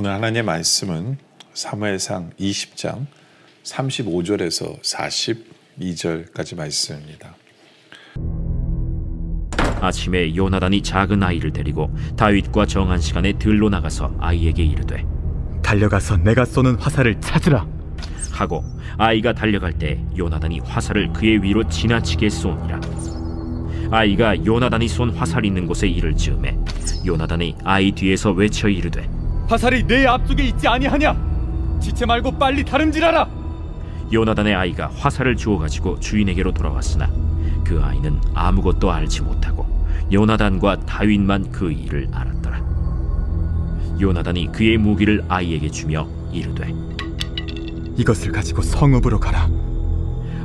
오늘 하나님의 말씀은 사무엘상 20장 35절에서 42절까지 말씀입니다. 아침에 요나단이 작은 아이를 데리고 다윗과 정한 시간에 들로 나가서 아이에게 이르되 달려가서 내가 쏘는 화살을 찾으라 하고 아이가 달려갈 때 요나단이 화살을 그의 위로 지나치게 쏘니라. 아이가 요나단이 쏜 화살이 있는 곳에 이를 즈음에 요나단이 아이 뒤에서 외쳐 이르되 화살이 내 앞쪽에 있지 아니하냐? 지체 말고 빨리 다름질하라. 요나단의 아이가 화살을 주워 가지고 주인에게로 돌아왔으나 그 아이는 아무것도 알지 못하고 요나단과 다윗만 그 일을 알았더라. 요나단이 그의 무기를 아이에게 주며 이르되 이것을 가지고 성읍으로 가라.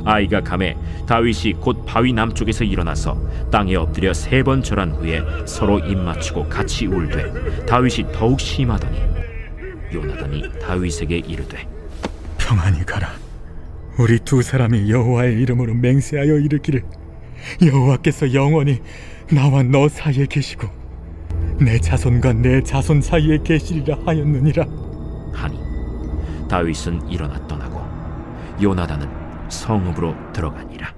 아이가 가매 다윗이 곧 바위 남쪽에서 일어나서 땅에 엎드려 3번 절한 후에 서로 입맞추고 같이 울되 다윗이 더욱 심하더니 요나단이 다윗에게 이르되 평안히 가라. 우리 두 사람이 여호와의 이름으로 맹세하여 이르기를 여호와께서 영원히 나와 너 사이에 계시고 내 자손과 내 자손 사이에 계시리라 하였느니라 하니 다윗은 일어나 떠나고 요나단은 성읍으로 들어가니라.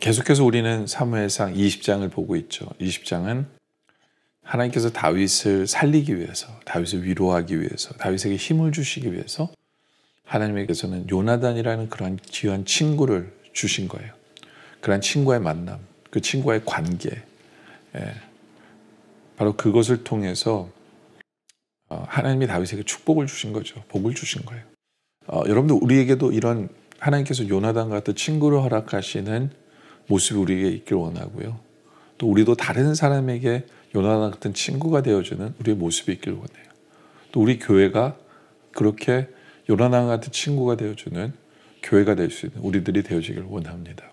계속해서 우리는 사무엘상 20장을 보고 있죠. 20장은 하나님께서 다윗을 살리기 위해서, 다윗을 위로하기 위해서, 다윗에게 힘을 주시기 위해서 하나님께서는 요나단이라는 그러한 귀한 친구를 주신 거예요. 그러한 친구의 만남, 그 친구와의 관계, 바로 그것을 통해서 하나님이 다윗에게 축복을 주신 거죠. 복을 주신 거예요. 여러분들 우리에게도 이런 하나님께서 요나단 같은 친구를 허락하시는 모습이 우리에게 있길 원하고요. 또 우리도 다른 사람에게 요나단 같은 친구가 되어주는 우리의 모습이 있길 원해요. 또 우리 교회가 그렇게 요나단 같은 친구가 되어주는 교회가 될 수 있는 우리들이 되어지길 원합니다.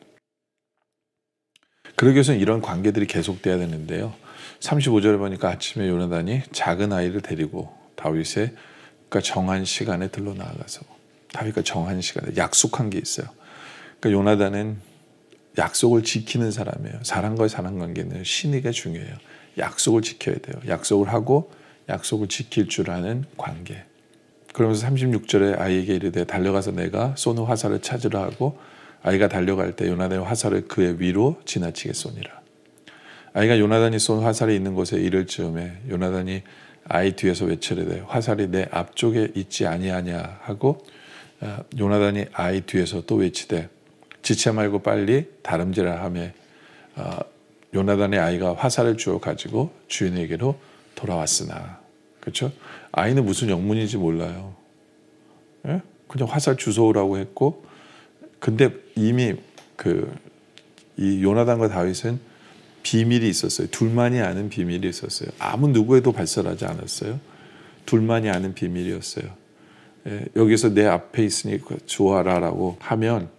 그러기 위해서는 이런 관계들이 계속돼야 되는데요. 35절에 보니까 아침에 요나단이 작은 아이를 데리고 다윗의 정한 시간에 들러 나아가서 다윗과 정한 시간에 약속한 게 있어요. 그러니까 요나단은 약속을 지키는 사람이에요. 사람과의 사람 관계는 신에게 중요해요. 약속을 지켜야 돼요. 약속을 하고 약속을 지킬 줄 아는 관계. 그러면서 36절에 아이에게 이르되 달려가서 내가 쏘는 화살을 찾으라 하고 아이가 달려갈 때 요나단의 화살을 그의 위로 지나치게 쏘니라. 아이가 요나단이 쏜 화살이 있는 곳에 이를 즈음에 요나단이 아이 뒤에서 외치르되 화살이 내 앞쪽에 있지 아니하냐 하고 요나단이 아이 뒤에서 또 외치되 지체 말고 빨리 다름질하라 하며 요나단의 아이가 화살을 주워 가지고 주인에게로 돌아왔으나. 그렇죠? 아이는 무슨 영문인지 몰라요. 예? 그냥 화살 주워오라고 했고, 근데 이미 이 요나단과 다윗은 비밀이 있었어요. 둘만이 아는 비밀이 있었어요. 아무 누구에도 발설하지 않았어요. 둘만이 아는 비밀이었어요. 예, 여기서 내 앞에 있으니 좋아라라고 하면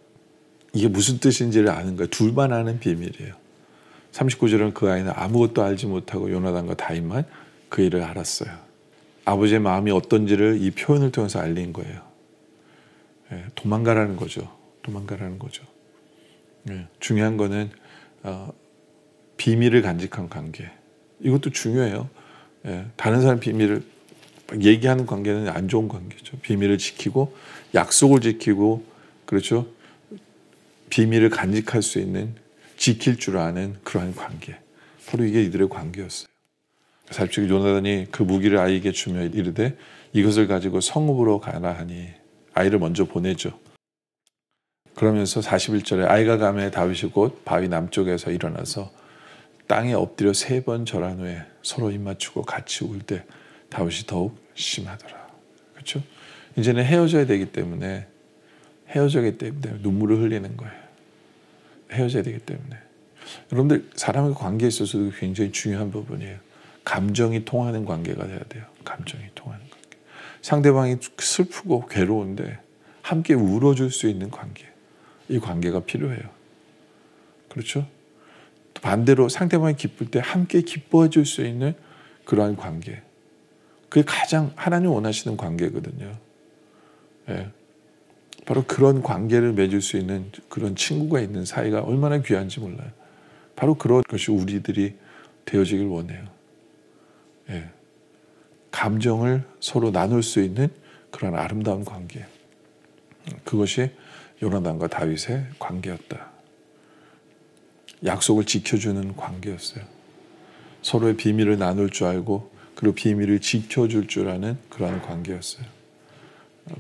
이게 무슨 뜻인지를 아는 거예요. 둘만 아는 비밀이에요. 39절은 그 아이는 아무것도 알지 못하고 요나단과 다윗만 그 일을 알았어요. 아버지의 마음이 어떤지를 이 표현을 통해서 알린 거예요. 예, 도망가라는 거죠. 도망가라는 거죠. 예, 중요한 거는 비밀을 간직한 관계. 이것도 중요해요. 예, 다른 사람 비밀을 얘기하는 관계는 안 좋은 관계죠. 비밀을 지키고 약속을 지키고, 그렇죠? 비밀을 간직할 수 있는, 지킬 줄 아는 그러한 관계. 바로 이게 이들의 관계였어요. 40절 요나단이 그 무기를 아이에게 주며 이르되 이것을 가지고 성읍으로 가라 하니 아이를 먼저 보내죠. 그러면서 41절에 아이가 가매 다윗이 곧 바위 남쪽에서 일어나서 땅에 엎드려 3번 절한 후에 서로 입맞추고 같이 울 때 다윗이 더욱 심하더라. 그렇죠? 이제는 헤어져야 되기 때문에 눈물을 흘리는 거예요. 헤어져야 되기 때문에. 여러분들 사람의 관계에 있어서도 굉장히 중요한 부분이에요. 감정이 통하는 관계가 돼야 돼요. 감정이 통하는 관계. 상대방이 슬프고 괴로운데 함께 울어줄 수 있는 관계. 이 관계가 필요해요. 그렇죠? 반대로 상대방이 기쁠 때 함께 기뻐해 줄 수 있는 그러한 관계. 그게 가장 하나님 원하시는 관계거든요. 예. 바로 그런 관계를 맺을 수 있는 그런 친구가 있는 사이가 얼마나 귀한지 몰라요. 바로 그런 것이 우리들이 되어지길 원해요. 예. 감정을 서로 나눌 수 있는 그런 아름다운 관계. 그것이 요나단과 다윗의 관계였다. 약속을 지켜주는 관계였어요. 서로의 비밀을 나눌 줄 알고 그리고 비밀을 지켜줄 줄 아는 그러한 관계였어요.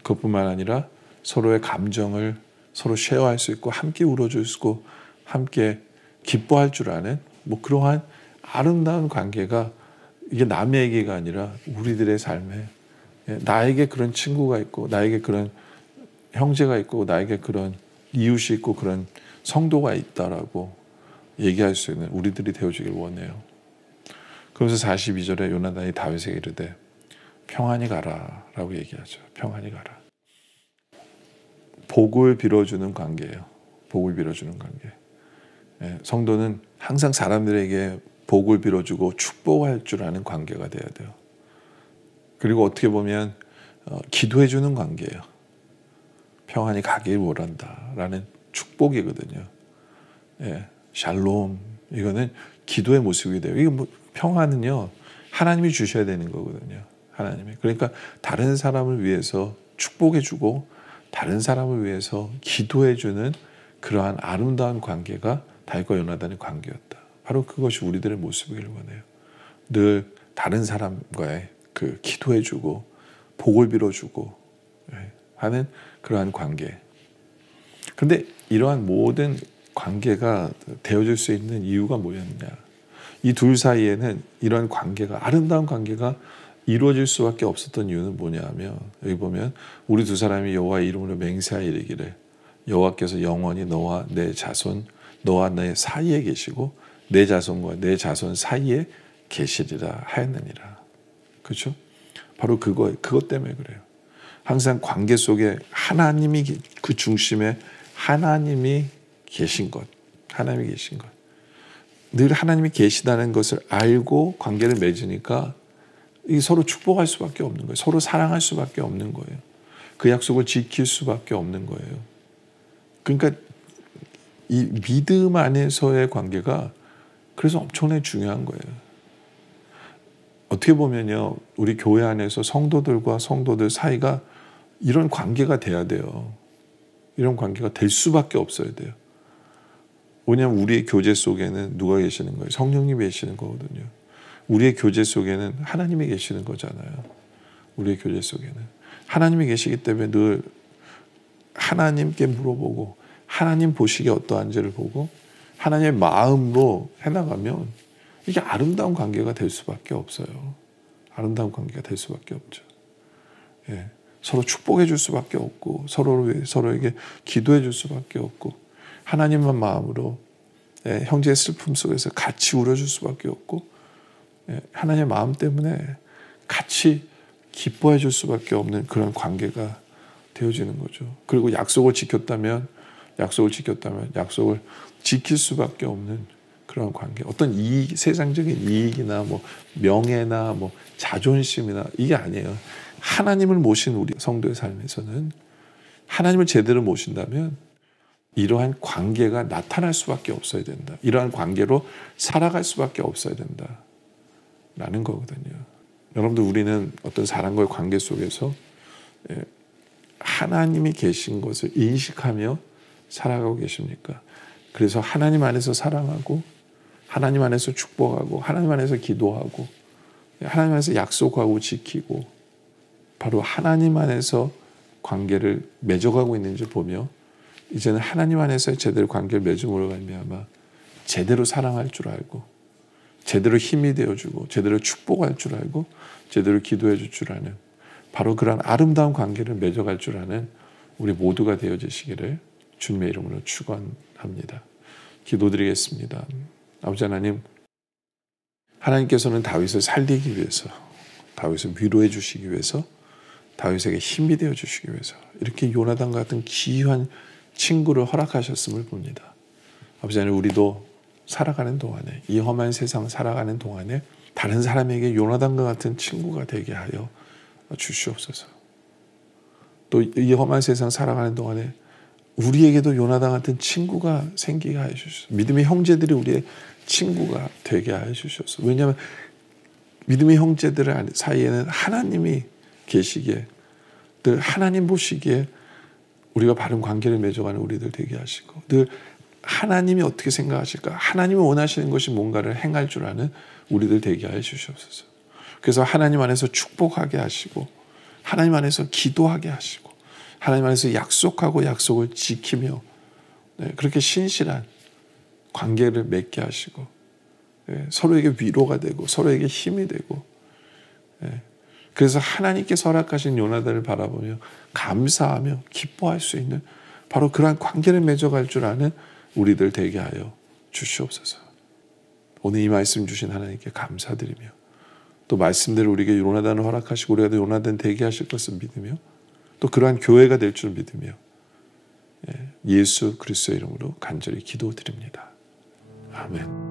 그것뿐만 아니라 서로의 감정을 서로 쉐어할 수 있고 함께 울어줄 수 있고 함께 기뻐할 줄 아는 뭐 그러한 아름다운 관계가 이게 남의 얘기가 아니라 우리들의 삶에 나에게 그런 친구가 있고 나에게 그런 형제가 있고 나에게 그런 이웃이 있고 그런 성도가 있다라고 얘기할 수 있는 우리들이 되어주길 원해요. 그러면서 42절에 요나단이 다윗에게 이르되 평안히 가라 라고 얘기하죠. 평안히 가라. 복을 빌어주는 관계예요. 복을 빌어주는 관계. 성도는 항상 사람들에게 복을 빌어주고 축복할 줄 아는 관계가 돼야 돼요. 그리고 어떻게 보면 기도해주는 관계예요. 평안히 가길 원한다라는 축복이거든요. 샬롬 이거는 기도의 모습이 돼요. 이거 뭐 평안은요 하나님이 주셔야 되는 거거든요. 하나님이. 그러니까 다른 사람을 위해서 축복해주고 다른 사람을 위해서 기도해주는 그러한 아름다운 관계가 다윗과 요나단의 관계였다. 바로 그것이 우리들의 모습이길 원해요. 늘 다른 사람과의 그 기도해주고 복을 빌어주고 하는 그러한 관계. 그런데 이러한 모든 관계가 되어질 수 있는 이유가 뭐였냐? 이 둘 사이에는 이러한 관계가 아름다운 관계가 이루어질 수밖에 없었던 이유는 뭐냐면 여기 보면 우리 두 사람이 여호와의 이름으로 맹세하여 이르기를 여호와께서 영원히 너와 내 자손 너와 내 사이에 계시고 내 자손과 내 자손 사이에 계시리라 하였느니라. 그렇죠? 바로 그것 때문에 그래요. 항상 관계 속에 하나님이 그 중심에 하나님이 계신 것, 하나님이 계신 것. 늘 하나님이 계시다는 것을 알고 관계를 맺으니까 이 서로 축복할 수밖에 없는 거예요. 서로 사랑할 수밖에 없는 거예요. 그 약속을 지킬 수밖에 없는 거예요. 그러니까 이 믿음 안에서의 관계가 그래서 엄청나게 중요한 거예요. 어떻게 보면요, 우리 교회 안에서 성도들과 성도들 사이가 이런 관계가 돼야 돼요. 이런 관계가 될 수밖에 없어야 돼요. 왜냐하면 우리의 교제 속에는 누가 계시는 거예요? 성령님이 계시는 거거든요. 우리의 교제 속에는 하나님이 계시는 거잖아요. 우리의 교제 속에는 하나님이 계시기 때문에 늘 하나님께 물어보고 하나님 보시기에 어떠한지를 보고 하나님의 마음으로 해나가면 이게 아름다운 관계가 될 수밖에 없어요. 아름다운 관계가 될 수밖에 없죠. 서로 축복해 줄 수밖에 없고 서로에게 기도해 줄 수밖에 없고 하나님만 마음으로 형제의 슬픔 속에서 같이 울어줄 수밖에 없고 하나님의 마음 때문에 같이 기뻐해 줄 수밖에 없는 그런 관계가 되어지는 거죠. 그리고 약속을 지켰다면 약속을 지킬 수밖에 없는 그런 관계. 어떤 세상적인 이익이나 뭐 명예나 뭐 자존심이나 이게 아니에요. 하나님을 모신 우리 성도의 삶에서는 하나님을 제대로 모신다면 이러한 관계가 나타날 수밖에 없어야 된다. 이러한 관계로 살아갈 수밖에 없어야 된다. 라는 거거든요. 여러분들 우리는 어떤 사람과의 관계 속에서 하나님이 계신 것을 인식하며 살아가고 계십니까? 그래서 하나님 안에서 사랑하고 하나님 안에서 축복하고 하나님 안에서 기도하고 하나님 안에서 약속하고 지키고 바로 하나님 안에서 관계를 맺어가고 있는지 보며 이제는 하나님 안에서 제대로 관계를 맺음으로 말미암아 제대로 사랑할 줄 알고 제대로 힘이 되어주고 제대로 축복할 줄 알고 제대로 기도해 줄 줄 아는 바로 그런 아름다운 관계를 맺어갈 줄 아는 우리 모두가 되어지시기를 주님의 이름으로 축원합니다. 기도드리겠습니다. 아버지 하나님, 하나님께서는 다윗을 살리기 위해서 다윗을 위로해 주시기 위해서 다윗에게 힘이 되어 주시기 위해서 이렇게 요나단 같은 귀한 친구를 허락하셨음을 봅니다. 아버지 하나님, 우리도 살아가는 동안에 이 험한 세상 살아가는 동안에 다른 사람에게 요나단과 같은 친구가 되게 하여 주시옵소서. 또 이 험한 세상 살아가는 동안에 우리에게도 요나단 같은 친구가 생기게 하여 주시옵소서. 믿음의 형제들이 우리의 친구가 되게 하여 주시옵소서. 왜냐하면 믿음의 형제들 사이에는 하나님이 계시기에 늘 하나님 보시기에 우리가 바른 관계를 맺어가는 우리들 되게 하시고 늘 하나님이 어떻게 생각하실까? 하나님이 원하시는 것이 뭔가를 행할 줄 아는 우리들 되게 하여 주시옵소서. 그래서 하나님 안에서 축복하게 하시고 하나님 안에서 기도하게 하시고 하나님 안에서 약속하고 약속을 지키며 그렇게 신실한 관계를 맺게 하시고 서로에게 위로가 되고 서로에게 힘이 되고 그래서 하나님께서 허락하신 요나단을 바라보며 감사하며 기뻐할 수 있는 바로 그러한 관계를 맺어갈 줄 아는 우리들 되게 하여 주시옵소서. 오늘 이 말씀 주신 하나님께 감사드리며 또 말씀대로 우리에게 요나단을 허락하시고 우리가 요나단 되게 하실 것을 믿으며 또 그러한 교회가 될 줄 믿으며 예수 그리스도의 이름으로 간절히 기도드립니다. 아멘.